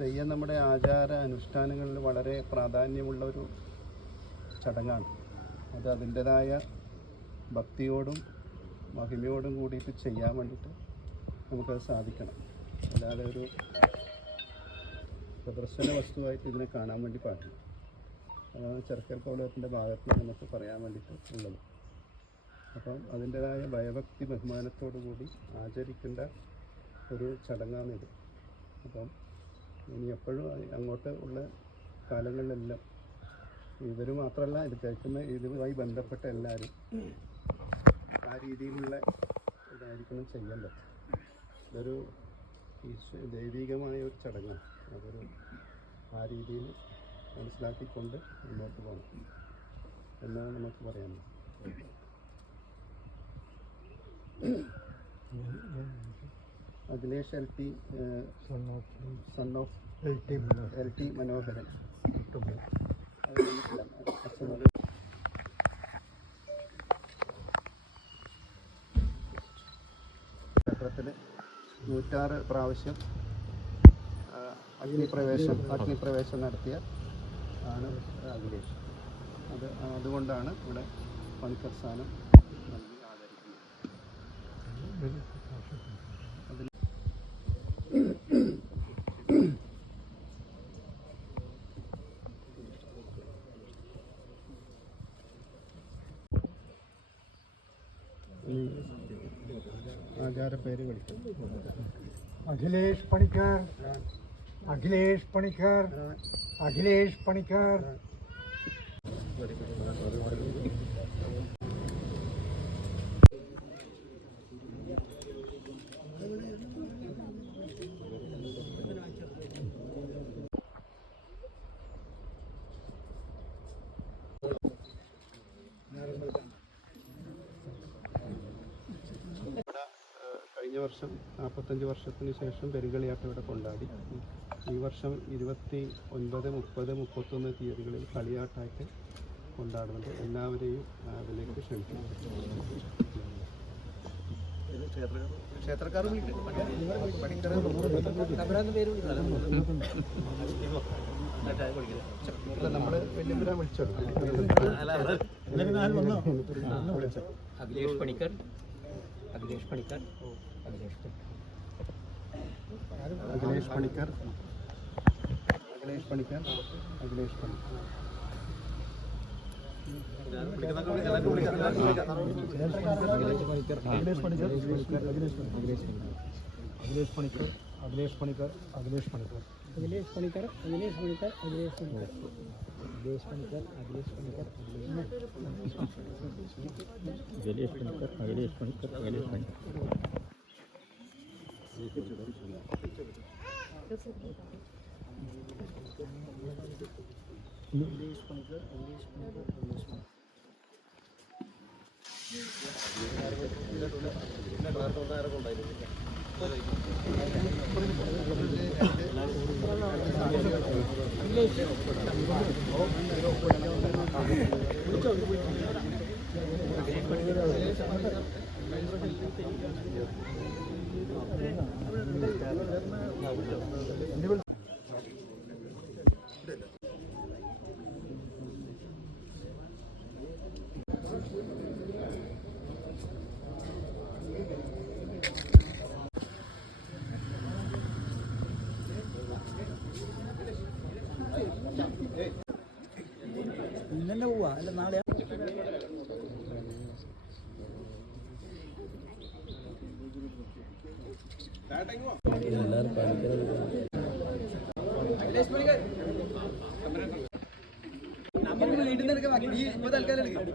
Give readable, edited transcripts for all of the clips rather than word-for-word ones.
തെയ്യം നമ്മുടെ ആചാര അനുഷ്ഠാനങ്ങളിൽ വളരെ പ്രാധാന്യമുള്ള ഒരു ചടങ്ങാണ്. അത് അതിൻ്റെതായ ഭക്തിയോടും മഹിമയോടും കൂടിയിട്ട് ചെയ്യാൻ വേണ്ടിയിട്ട് നമുക്കത് സാധിക്കണം. അല്ലാതെ ഒരു പ്രദർശന വസ്തുവായിട്ട് ഇതിനെ കാണാൻ വേണ്ടി പാടില്ല. അതാണ് ചെറുക്കൽ കൗലത്തിൻ്റെ ഭാഗത്ത് നമുക്ക് പറയാൻ വേണ്ടിയിട്ട് ഉള്ളത്. അപ്പം അതിൻ്റെതായ ഭയഭക്തി ബഹുമാനത്തോടു കൂടി ആചരിക്കേണ്ട ഒരു ചടങ്ങാണിത്. അപ്പം ഇനി എപ്പോഴും അങ്ങോട്ട് ഉള്ള കാലങ്ങളിലെല്ലാം ഇവർ മാത്രമല്ല, ഇത് കേൾക്കുന്ന ഇതുമായി ബന്ധപ്പെട്ട എല്ലാവരും ആ രീതിയിലുള്ള ഇതായിരിക്കണം ചെയ്യേണ്ടത്. ഇതൊരു ദൈവികമായ ഒരു ചടങ്ങാണ്. അതൊരു ആ രീതിയിൽ മനസ്സിലാക്കിക്കൊണ്ട് മുന്നോട്ട് പോകണം എന്നാണ് നമുക്ക് പറയാനുള്ളത്. Akhilesh LT son of LT മനോഹരൻ ക്ഷേത്രത്തിൽ 106 പ്രാവശ്യം അഗ്നിപ്രവേശം നടത്തിയ ആണ് അഖിലേഷ്. അതുകൊണ്ടാണ് ഇവിടെ പണിക്കർ സ്ഥാനം നൽകി ആദരിക്കുന്നത്. ആചാര പേര് വിളിക്കും. അഖിലേഷ് പണിക്കർ, അഖിലേഷ് പണിക്കർ, അഖിലേഷ് പണിക്കർ. കഴിഞ്ഞ വർഷം 45 വർഷത്തിന് ശേഷം പെരുങ്കളിയാട്ടം ഇവിടെ കൊണ്ടാടി. ഈ വർഷം 29, 30, 31 തീയതികളിൽ കളിയാട്ടമായിട്ട് കൊണ്ടാടുന്നുണ്ട്. എല്ലാവരെയും അതിലേക്ക് ക്ഷണിക്കുന്നു. നമ്മൾ വലിയ വിളിച്ചോ. അഖിലേഷ് പണിക്കർ, അഖിലേഷ് പണിക്കർ, അഖിലേഷ് പണിക്കർ, അഖിലേഷ് പണിക്കർ, അഖിലേഷ് പണിക്കർ. അഖിലേഷ് പണിക്കർ, അഖിലേഷ് പണിക്കർ, അഖിലേഷ് പണിക്കർ, അഖിലേഷ് പണിക്കർ, അഖിലേഷ് പണിക്കർ, അഖിലേഷ് പണിക്കർ, അഖിലേഷ് പണിക്കർ, അഖിലേഷ് പണിക്കർ, അഖിലേഷ് പണിക്കർ, അഖിലേഷ് പണിക്കർ, അഖിലേഷ് പണിക്കർ. ഇന്നെ പോവാ അല്ല നാളെ നമുക്ക് വീട്ടിൽ നിന്ന് എടുക്കാം. ഇപ്പൊ തൽക്കാലം എടുക്കാം.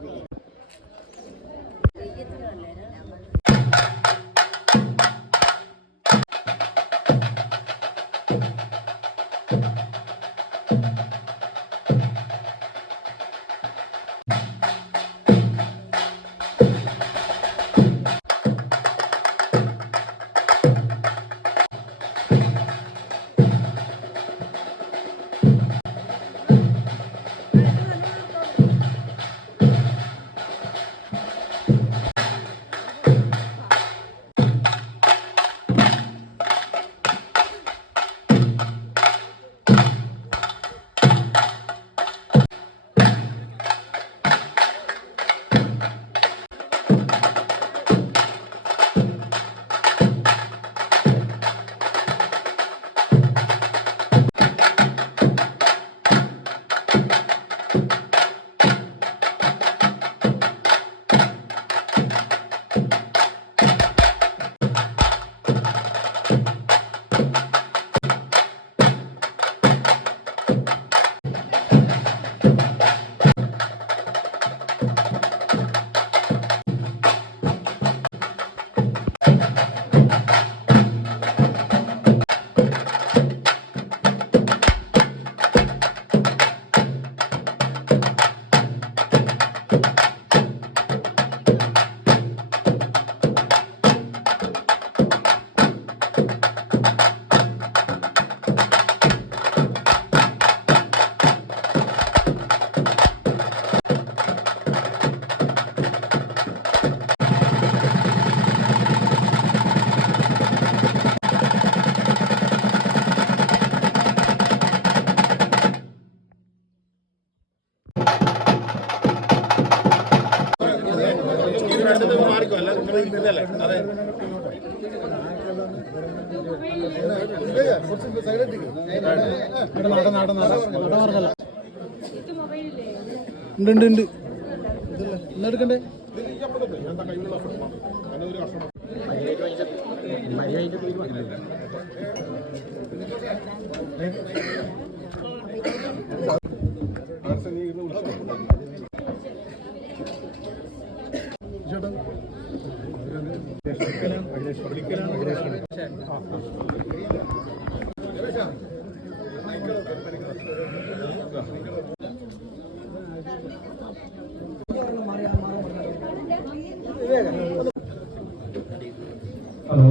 ഉണ്ട് ഉണ്ട് ഉണ്ട് ഇന്നെടുക്കണ്ടേ ഹലോ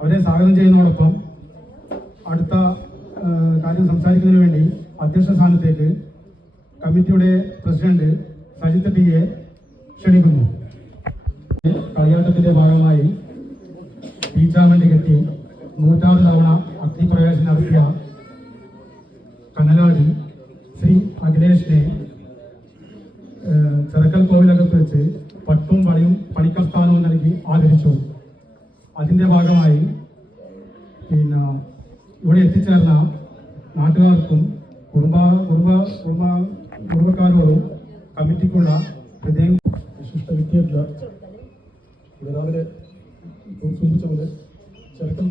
അവരെ സ്വാഗതം ചെയ്യുന്നതോടൊപ്പം അടുത്ത കാര്യം സംസാരിക്കുന്നതിന് വേണ്ടി അധ്യക്ഷ സ്ഥാനത്തേക്ക് കമ്മിറ്റിയുടെ പ്രസിഡന്റ് സജിത്ത് ടിയെ ക്ഷണിക്കുന്നു. കളിയാട്ടത്തിന്റെ ഭാഗമായി തീച്ചാമണ്ടി കെട്ടി 100ാമത് തവണ അഗ്നിപ്രവേശനം നടത്തിയ കനലാടി ശ്രീ അഖിലേഷിനെ ചെറുക്കൽ കോവിലകത്ത് വെച്ച് പട്ടും വളയും പണിക്കർ സ്ഥാനവും നൽകി ആദരിച്ചു. അതിന്റെ ഭാഗമായി ഇവിടെ എത്തിച്ചേർന്ന നാട്ടുകാർക്കും കുടുംബക്കാരോടും കമ്മിറ്റിക്കുള്ള ഹൃദയം വിശിഷ്ട വിദ്യാർത്ഥികൾ ഇവിടെ രാവിലെ സൂചിപ്പിച്ച പോലെ ചെറുക്കൽ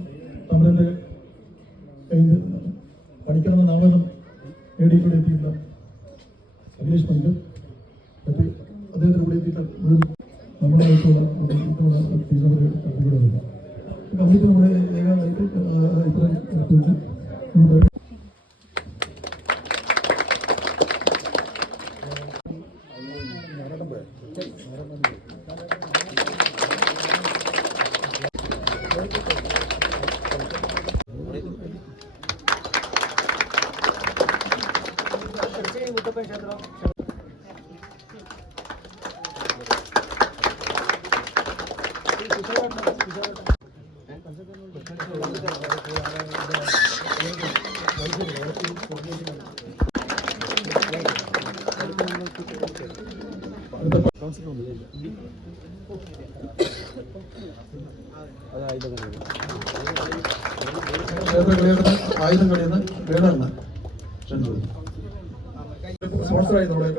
തമിഴന്റെ കയ്യിൽ പഠിക്കണമെന്ന നാമകം നേടിയിലൂടെ എത്തിയിട്ടുള്ള അഖിലേഷ് പണിക്കർ അദ്ദേഹത്തിന് കൂടെ എത്തിയിട്ട് നമ്മളായിട്ടുള്ള ടീച്ചറുടെ കമ്മിറ്റി നമ്മുടെ ഏകായിട്ട് ഇത്രയും ആയുധം കളിയെന്ന് വേണമെന്ന് സ്പോൺസറായി നമ്മുടെ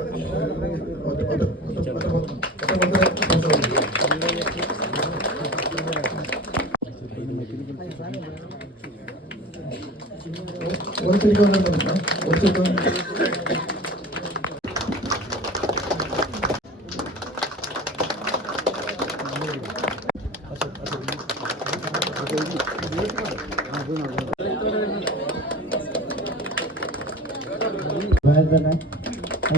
തന്നെ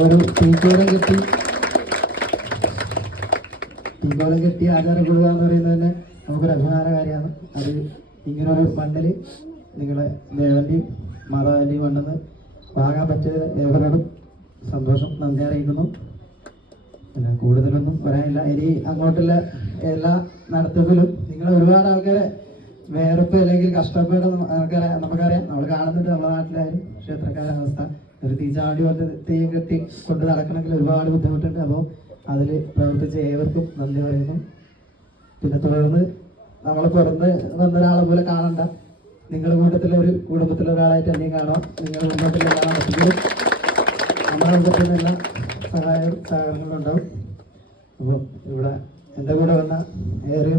ഒരു തീക്കോലം കെട്ടി ആചാരം കൊടുക്കുക എന്ന് പറയുന്നത് തന്നെ നമുക്കൊരു അഭിമാന കാര്യമാണ്. അത് ഇങ്ങനൊരു ഫണ്ടിൽ നിങ്ങളെ ദേവൻ്റെയും മാതാവിൻ്റെയും ഫണ്ടെന്ന് വാങ്ങാൻ പറ്റിയത് ഏവരോടും സന്തോഷം, നന്ദി അറിയിക്കുന്നു. പിന്നെ കൂടുതലൊന്നും പറയാനില്ല. ഇനി അങ്ങോട്ടുള്ള എല്ലാ നടത്തിപ്പിലും നിങ്ങൾ ഒരുപാട് ആൾക്കാരെ വേർപ്പ് അല്ലെങ്കിൽ കഷ്ടപ്പാട് നമുക്കറിയാം. നമ്മൾ കാണുന്നുണ്ട് നമ്മുടെ നാട്ടിലായാലും ക്ഷേത്രക്കാരുടെ അവസ്ഥ. ഒരു തീച്ചാടി കൊണ്ട് തീയും കെട്ടി കൊണ്ട് നടക്കണമെങ്കിൽ ഒരുപാട് ബുദ്ധിമുട്ടുണ്ട്. അപ്പോൾ അതിൽ പ്രവർത്തിച്ച ഏവർക്കും നന്ദി പറയുന്നു. പിന്നെ തുടർന്ന് നമ്മൾ പുറത്ത് വന്ന ഒരാളെ പോലെ കാണണ്ട, നിങ്ങളുടെ കൂട്ടത്തിലെ ഒരു കുടുംബത്തിലെ ഒരാളായിട്ട് എന്തെങ്കിലും കാണാം. നിങ്ങൾ മുന്നോട്ടുള്ള കാണാൻ പറ്റുമ്പോൾ നമ്മുടെ കുടുംബത്തിൽ എല്ലാ സഹകരണങ്ങളും ഉണ്ടാവും. അപ്പോൾ ഇവിടെ എൻ്റെ കൂടെ വന്ന ഏറെ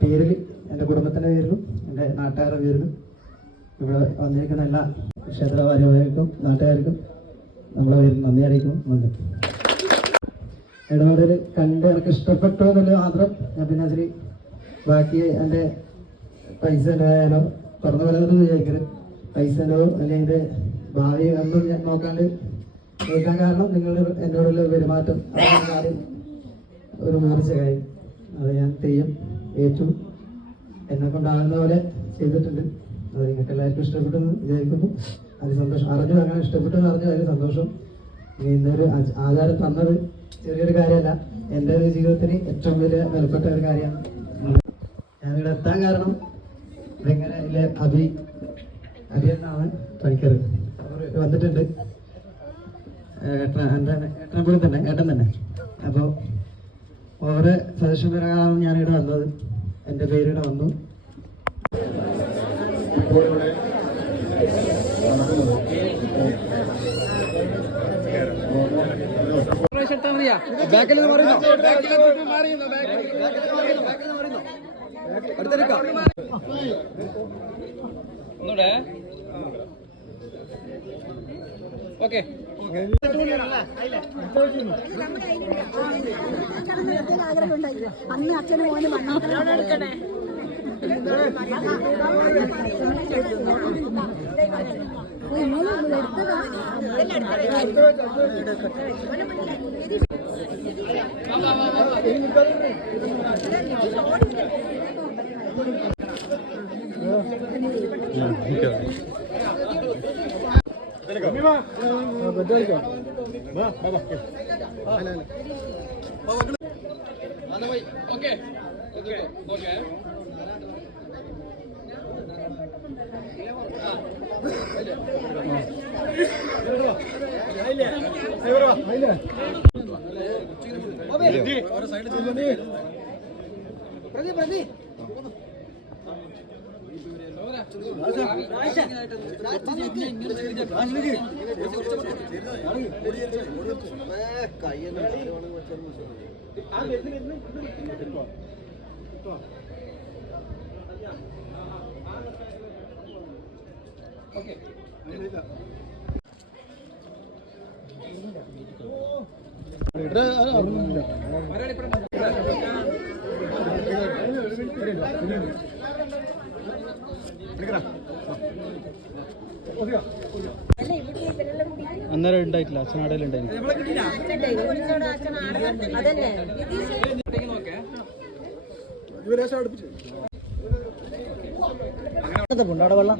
പേരിൽ എൻ്റെ കുടുംബത്തിൻ്റെ പേരിലും എൻ്റെ നാട്ടുകാരുടെ പേരിലും ഇവിടെ വന്നിരിക്കുന്ന എല്ലാ ക്ഷേത്രവാരികൾക്കും നാട്ടുകാർക്കും നമ്മളെ പേരിൽ നന്ദി അറിയിക്കും. നന്ദി. ഇടപെടൽ കണ്ട് എനിക്ക് ഇഷ്ടപ്പെട്ടു എന്നുള്ളത് മാത്രം. ഞാൻ പിന്നെ അതിൽ ബാക്കി എൻ്റെ പൈസേൻ്റെ ആയാലോ തുറന്നു വരാമെന്ന് വിചാരിക്കരുത്. പൈസേൻ്റെ അല്ലെങ്കിൽ എൻ്റെ ഭാവി ഒന്നും ഞാൻ നോക്കാണ്ട് കേൾക്കാൻ കാരണം നിങ്ങൾ എന്നോടുള്ള പെരുമാറ്റം കാര്യം ഒരു മൂർച്ച കാര്യം അത് ഞാൻ തെയ്യം ഏറ്റു എന്നെ കൊണ്ടാകുന്ന പോലെ ചെയ്തിട്ടുണ്ട്. അത് നിങ്ങൾക്ക് എല്ലാവർക്കും ഇഷ്ടപ്പെട്ടെന്ന് വിചാരിക്കുന്നു. അത് സന്തോഷം. അറിഞ്ഞു, അങ്ങനെ ഇഷ്ടപ്പെട്ടു എന്ന് അറിഞ്ഞു, അതിൽ സന്തോഷം. ഇന്നൊരു ആചാരം തന്നത് ചെറിയൊരു കാര്യമല്ല, എൻ്റെ ഒരു ജീവിതത്തിന് ഏറ്റവും വലിയ വിലപ്പെട്ട ഒരു കാര്യമാണ്. ഞാനിവിടെ എത്താൻ കാരണം ഇതെങ്ങനെ അഭി എന്നാണ് പണിക്കർ, അവർ വന്നിട്ടുണ്ട്. ഏട്ടൻ തന്നെ. അപ്പോൾ ഓരോ സജഷൻ പ്രകാരമാണ് ഞാനിവിടെ വന്നത്. എൻ്റെ പേരിവിടെ വന്നു. ഓക്കെ അന്ന് അച്ഛനും മോനും എടുക്കണേ ഓക്കെ ഓക്കെ അന്നേരം ഉണ്ടായിട്ടില്ല, അച്ഛനാടയിൽ ഉണ്ടായില്ല. വെള്ളം